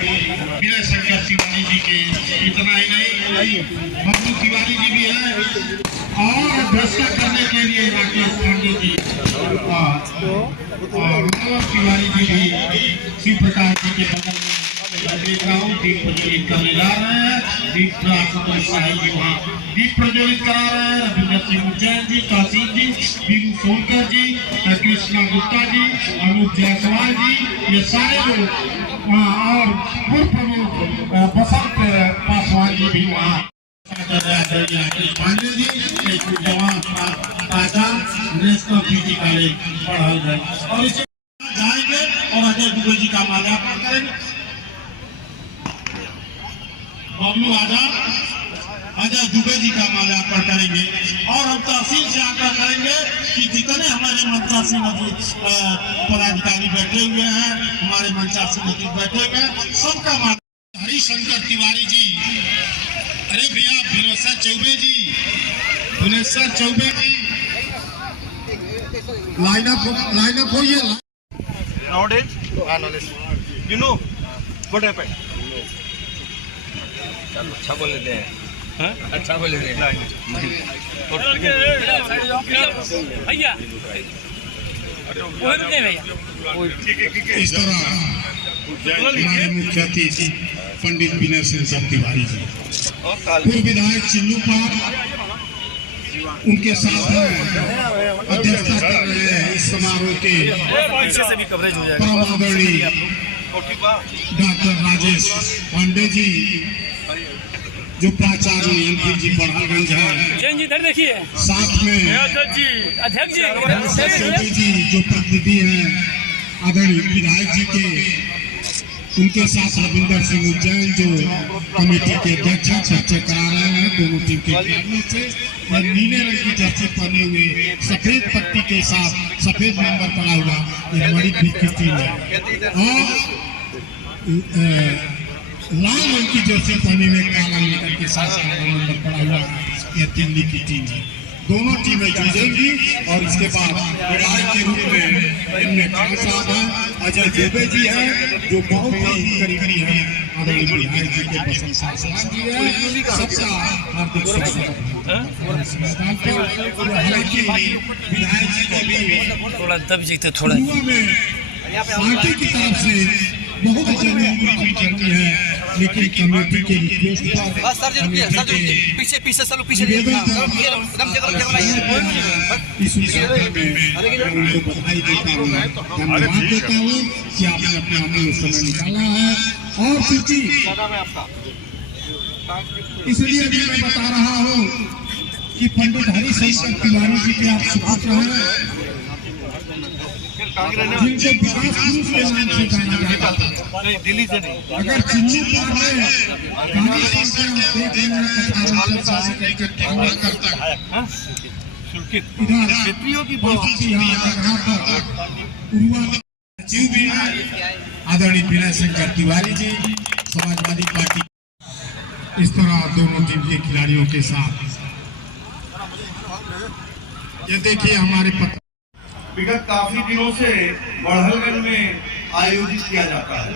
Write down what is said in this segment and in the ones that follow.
विनय शंकर तिवारी जी के इतना ही नहीं, बबलू तिवारी जी भी है और भ्रष्टा करने के लिए राकेश पांडे जी और तिवारी जी भी शिव प्रकाश जी के बगल में देख रहा हूँ दीप प्रज्वलित करने जा रहे हैं। दीप साहिब जी वहाँ दीप प्रज्वलित करा रहे हैं। रविंद्र सिंह उज्जैन जी, कासिम जी, बीरू सोनकर जी, कृष्णा गुप्ता जी, अनूप जायसवाल जी, ये सारे लोग वहाँ और पूर्व प्रमुख बसंत पासवान जी भी वहाँ पांडे जी एक जवान नेशनल पीजी कॉलेज पढ़ा गए और इसे जाएंगे और अजय दुबे जी का माल्यार्पण करेंगे। बबलू आजाद अजय दुबे जी का माल्यार्पण करेंगे और हम तहसील से आग्रह करेंगे कि जितने हमारे मंचासी पदाधिकारी बैठे हुए हैं, हमारे मंचासी नजीक बैठे हुए हैं, सबका हरिशंकर तिवारी जी, अरे भैया भुवनेश्वर चौबे जी लाइनअप हो ये nowadays you know what happened. अच्छा बोल लेते हैं, अच्छा बोल लेते हैं भैया। इस तरह हमारे मुख्य अतिथि पंडित विनय शंकर तिवारी जी, पूर्व विधायक चिल्लू पार उनके साथ अध्यक्षता कर रहे हैं इस समारोह के परम आदरणीय डॉक्टर राजेश पांडे जी, जो प्राचार्य एमपी जी पढ़ागंज है, साथ में अध्यक्ष जी जो प्रतिनिधि हैं आदरणीय विधायक जी के, उनके साथ रविंद्र सिंह उज्जैन जो कमेटी के अध्यक्ष हैं, चर्चा करा रहे हैं दोनों टीम के खिलाड़ियों से। और नीले रंग की जर्सी पहने हुए सफेद पट्टी के साथ सफेद नंबर पड़ा हुआ ये बड़ी की टीम है और लाल रंग की जर्सी पहने हुए काला नंबर के साथ नंबर पड़ा हुआ ये दिल्ली की टीम है। दोनों टीमें जीतेंगी और इसके बाद विधायक के रूप में इनमें खान साहब हैं, अजय दुबे जी हैं जो बहुत ही करीबी हैं आदरणीय विधायक जी के पसंद सांसद जी हैं, सबका हार्दिक स्वागत। हालांकि विधायक जी को भी थोड़ा दब जीते थोड़ा पार्टी की तरफ से बहुत जरूरी करनी है, लेकिन कमेटी के रिक्वेस्ट पीछे सब पीछे इस उनको बधाई देता हूँ, धन्यवाद देता हूँ कि आपने अपने अमूल्य समय निकाला है। और चूंकि इसलिए भी मैं बता रहा हूँ कि पंडित हरिशंकर तिवारी जी के आप सुपुत्र हैं, जिनको विकास पुरुष के नाम से जाना जाता था। दिल्ली से नहीं, अगर चिल्लू पार में क्षेत्रियों की आदरणीय विनय शंकर तिवारी जी समाजवादी पार्टी, इस तरह दोनों टीम के खिलाड़ियों के साथ ये देखिए हमारे विगत काफी दिनों से बढ़लगंज में आयोजित किया जाता है।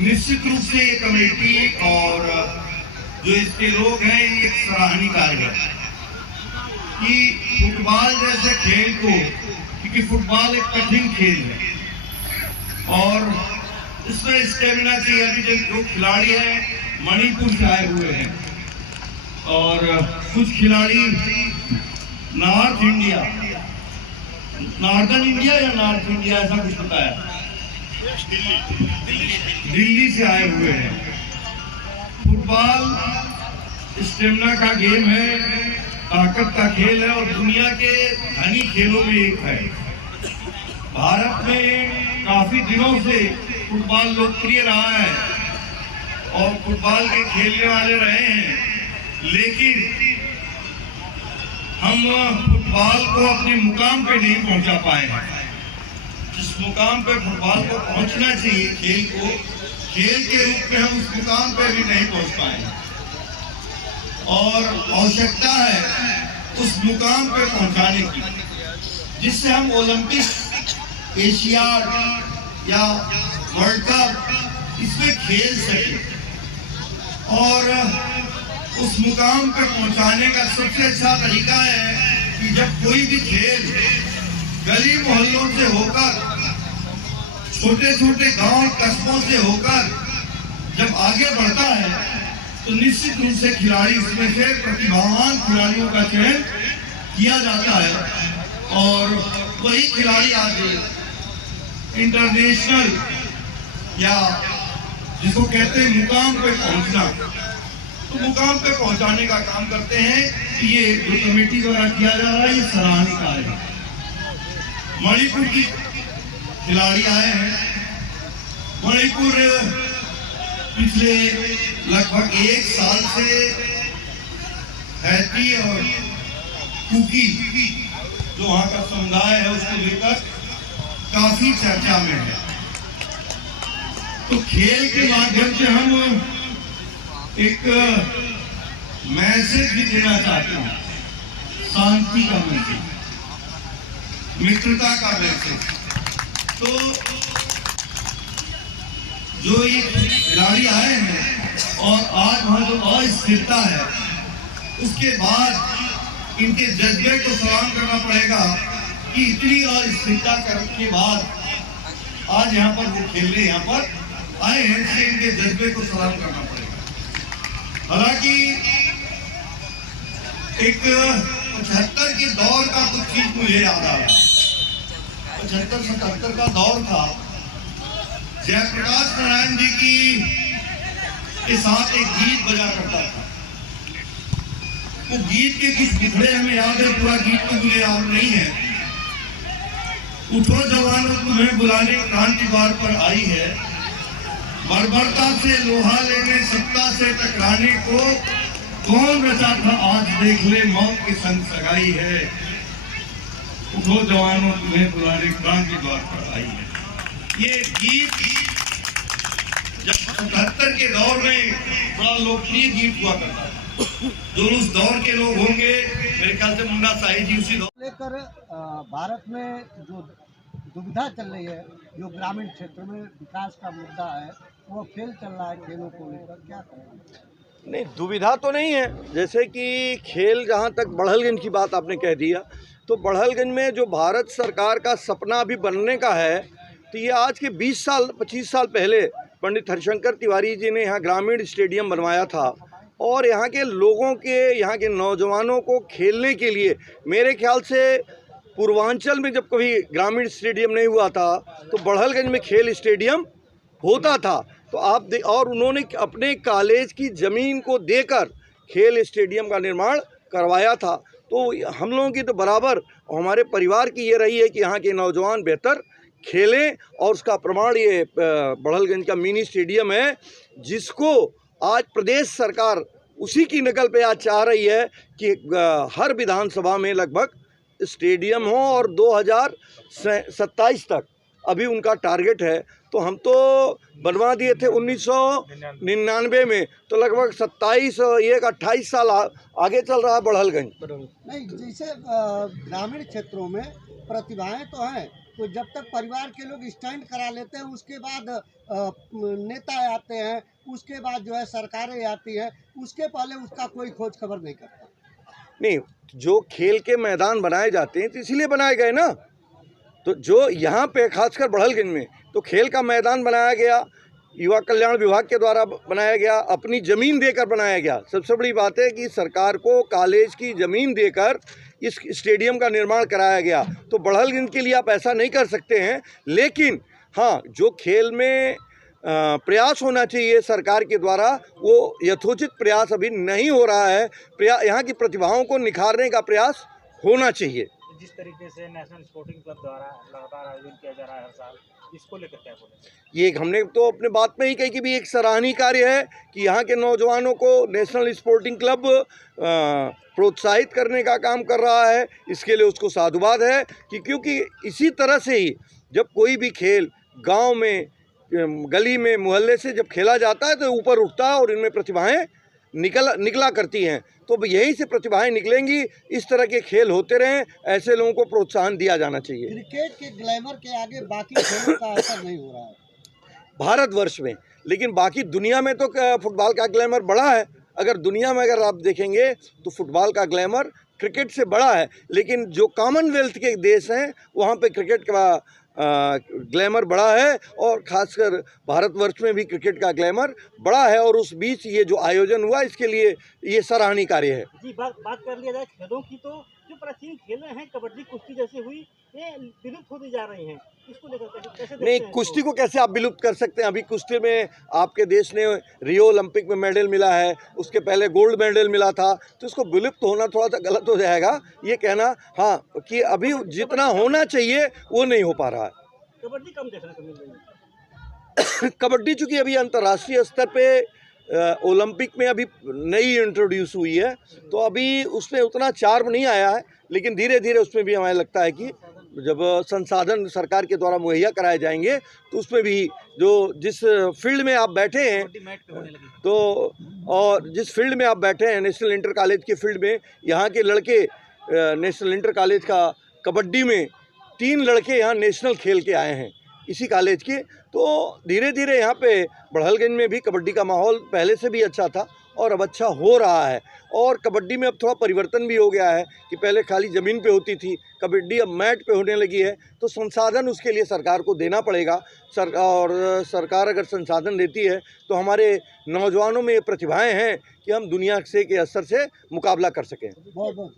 निश्चित रूप से ये कमेटी और जो इसके लोग हैं ये सराहनीय कार्य है कि फुटबॉल जैसे खेल को, क्योंकि फुटबॉल एक कठिन खेल है और इसमें स्टेमिना चाहिए। अभी जो खिलाड़ी हैं मणिपुर से आए हुए हैं और कुछ खिलाड़ी नॉर्दर्न इंडिया या नॉर्थ इंडिया ऐसा कुछ होता है, दिल्ली से आए हुए हैं। फुटबॉल स्टेमिना का गेम है, ताकत का खेल है और दुनिया के धनी खेलों में एक है। भारत में काफी दिनों से फुटबॉल लोकप्रिय रहा है और फुटबॉल के खेलने वाले रहे हैं, लेकिन हम फुटबॉल को अपने मुकाम पे नहीं पहुंचा पाए हैं। जिस मुकाम पे फुटबॉल को पहुंचना चाहिए, खेल को खेल के रूप में हम उस मुकाम पे भी नहीं पहुंच पाए और आवश्यकता है उस मुकाम पे पहुंचाने की, जिससे हम ओलंपिक, एशियाड या वर्ल्ड कप इसमें खेल सके और उस मुकाम पर पहुंचाने का सबसे अच्छा तरीका है कि जब कोई भी खेल गली मोहल्लों से होकर, छोटे छोटे गांव कस्बों से होकर जब आगे बढ़ता है तो निश्चित रूप से खिलाड़ी उसमें से प्रतिभावान खिलाड़ियों का चयन किया जाता है और वही खिलाड़ी आज इंटरनेशनल या जिसको कहते हैं मुकाम पे पहुंचना, तो मुकाम पे पहुंचाने का काम करते हैं। ये जो कमेटी द्वारा किया जा रहा है ये सराहनीय कार्य है। मणिपुर की खिलाड़ी आए हैं। मणिपुर पिछले लगभग 1 साल से हैती और कुकी जो वहाँ का समुदाय है उसको लेकर काफी चर्चा में है। तो खेल के माध्यम से हम एक मैसेज भी देना चाहते हैं, शांति का मैसेज, मित्रता का मैसेज। तो जो ये खिलाड़ी आए हैं और आज वहाँ जो अस्थिरता है उसके बाद इनके जज्बे को सलाम करना पड़ेगा कि इतनी अस्थिरता के बाद आज यहाँ पर वो खेलने यहाँ पर आए हैं, इसलिए इनके जज्बे को सलाम करना पड़ेगा। हालांकि एक 75 के दौर का कुछ चीज मुझे याद आ रहा है। 75-77 का दौर था। जयप्रकाश नारायण जी की के साथ एक गीत बजा करता था। वो गीत के कुछ टुकड़े हमें याद है, पूरा गीत तो मुझे याद नहीं है। उठो जवानों तुम्हें बुलाने क्रांति द्वार पर आई है, बर्बरता से लोहा लेने सत्ता से टकराने को कौन रचा था, आज देख ले मौत के संग सगाई है। उठो जवानों तुम्हें बुलाने क्रांति द्वार पर आई है। ये गीत जब 77 के दौर में बड़ा लोकप्रिय गीत हुआ करता था। जो उस दौर के लोग होंगे, मेरे ख्याल से मुन्ना साहिब जी उसी दौर लेकर भारत में जो दुविधा चल रही है, जो ग्रामीण क्षेत्र में विकास का मुद्दा है, वो खेल चल रहा है, खेलों को लेकर क्या करेंगे? नहीं, दुविधा तो नहीं है। जैसे कि खेल, जहाँ तक बढ़लगंज की बात आपने कह दिया, तो बढ़लगंज में जो भारत सरकार का सपना अभी बनने का है, तो ये आज के 20-25 साल पहले पंडित हरिशंकर तिवारी जी ने यहाँ ग्रामीण स्टेडियम बनवाया था और यहाँ के लोगों के, यहाँ के नौजवानों को खेलने के लिए, मेरे ख्याल से पूर्वांचल में जब कभी ग्रामीण स्टेडियम नहीं हुआ था तो बढ़लगंज में खेल स्टेडियम होता था। तो आप और उन्होंने अपने कॉलेज की ज़मीन को देकर खेल स्टेडियम का निर्माण करवाया था। तो हम लोगों की तो बराबर, हमारे परिवार की ये रही है कि यहाँ के नौजवान बेहतर खेलें, और उसका प्रमाण ये बढ़लगंज का मिनी स्टेडियम है, जिसको आज प्रदेश सरकार उसी की नकल पे आज चाह रही है कि हर विधानसभा में लगभग स्टेडियम हो, और 2027 तक अभी उनका टारगेट है। तो हम तो बनवा दिए थे 1999 में, तो लगभग 28 साल आगे चल रहा है बढ़लगंज। नहीं, जैसे ग्रामीण क्षेत्रों में प्रतिभाएं तो हैं, तो जब तक परिवार के लोग स्टैंड करा लेते हैं, उसके बाद नेता आते हैं, उसके बाद जो है सरकारें आती हैं, उसके पहले उसका कोई खोज खबर नहीं करता। नहीं, जो खेल के मैदान बनाए जाते हैं तो इसीलिए बनाए गए ना। तो जो यहाँ पे खासकर बढ़लगंज में तो खेल का मैदान बनाया गया, युवा कल्याण विभाग के द्वारा बनाया गया, अपनी ज़मीन देकर बनाया गया। सबसे बड़ी बात है कि सरकार को कॉलेज की ज़मीन देकर इस स्टेडियम का निर्माण कराया गया। तो बढ़लगंज के लिए आप ऐसा नहीं कर सकते हैं, लेकिन हाँ, जो खेल में प्रयास होना चाहिए सरकार के द्वारा, वो यथोचित प्रयास अभी नहीं हो रहा है। यहाँ की प्रतिभाओं को निखारने का प्रयास होना चाहिए। जिस तरीके से नेशनल स्पोर्टिंग क्लब द्वारा लगातार आयोजन किया जा रहा है हर साल, इसको लेकर क्या बोलेंगे? ये हमने तो अपने बात में ही कही कि भी एक सराहनीय कार्य है कि यहाँ के नौजवानों को नेशनल स्पोर्टिंग क्लब प्रोत्साहित करने का काम कर रहा है। इसके लिए उसको साधुवाद है कि क्योंकि इसी तरह से ही जब कोई भी खेल गांव में, गली में, मोहल्ले से जब खेला जाता है तो ऊपर उठता है और इनमें प्रतिभाएं निकला करती हैं। तो यहीं से प्रतिभाएं निकलेंगी। इस तरह के खेल होते रहें, ऐसे लोगों को प्रोत्साहन दिया जाना चाहिए। क्रिकेट के ग्लैमर के आगे बाकी खेलों का असर नहीं हो रहा है भारतवर्ष में, लेकिन बाकी दुनिया में तो फुटबॉल का ग्लैमर बड़ा है। अगर दुनिया में अगर आप देखेंगे तो फुटबॉल का ग्लैमर क्रिकेट से बड़ा है, लेकिन जो कॉमनवेल्थ के देश हैं वहाँ पे क्रिकेट का ग्लैमर बड़ा है, और ख़ासकर भारतवर्ष में भी क्रिकेट का ग्लैमर बड़ा है। और उस बीच ये जो आयोजन हुआ इसके लिए ये सराहनीय कार्य है। जी, बात कर लिया जाए खेलों की, तो जो प्राचीन खेलें हैं कबड्डी कुश्ती जैसी हुई, ये विलुप्त होती जा रही हैं, इसको लेकर कैसे देखते नहीं, हैं? कुश्ती को कैसे आप विलुप्त कर सकते हैं? अभी कुश्ती में आपके देश ने रियो ओलंपिक में मेडल मिला है, उसके पहले गोल्ड मेडल मिला था, तो इसको विलुप्त होना थोड़ा सा गलत हो जाएगा ये कहना, हाँ, कि अभी जितना होना चाहिए वो नहीं हो पा रहा है। कबड्डी कम देखने को मिल रही है। कबड्डी चूँकि अभी अंतर्राष्ट्रीय स्तर पे ओलंपिक में अभी नई इंट्रोड्यूस हुई है, तो अभी उसमें उतना चार्म नहीं आया है, लेकिन धीरे धीरे उसमें भी हमें लगता है कि जब संसाधन सरकार के द्वारा मुहैया कराए जाएंगे तो उसमें भी जो जिस फील्ड में आप बैठे हैं तो, और जिस फील्ड में आप बैठे हैं नेशनल इंटर कॉलेज के फील्ड में, यहाँ के लड़के नेशनल इंटर कॉलेज का कबड्डी में 3 लड़के यहाँ नेशनल खेल के आए हैं इसी कॉलेज के। तो धीरे धीरे यहाँ पे बड़हलगंज में भी कबड्डी का माहौल पहले से भी अच्छा था और अब अच्छा हो रहा है। और कबड्डी में अब थोड़ा परिवर्तन भी हो गया है कि पहले खाली ज़मीन पे होती थी, कबड्डी अब मैट पे होने लगी है। तो संसाधन उसके लिए सरकार को देना पड़ेगा। और सरकार अगर संसाधन देती है तो हमारे नौजवानों में ये प्रतिभाएँ हैं कि हम दुनिया से के स्तर से मुकाबला कर सकें। बहुत बहुत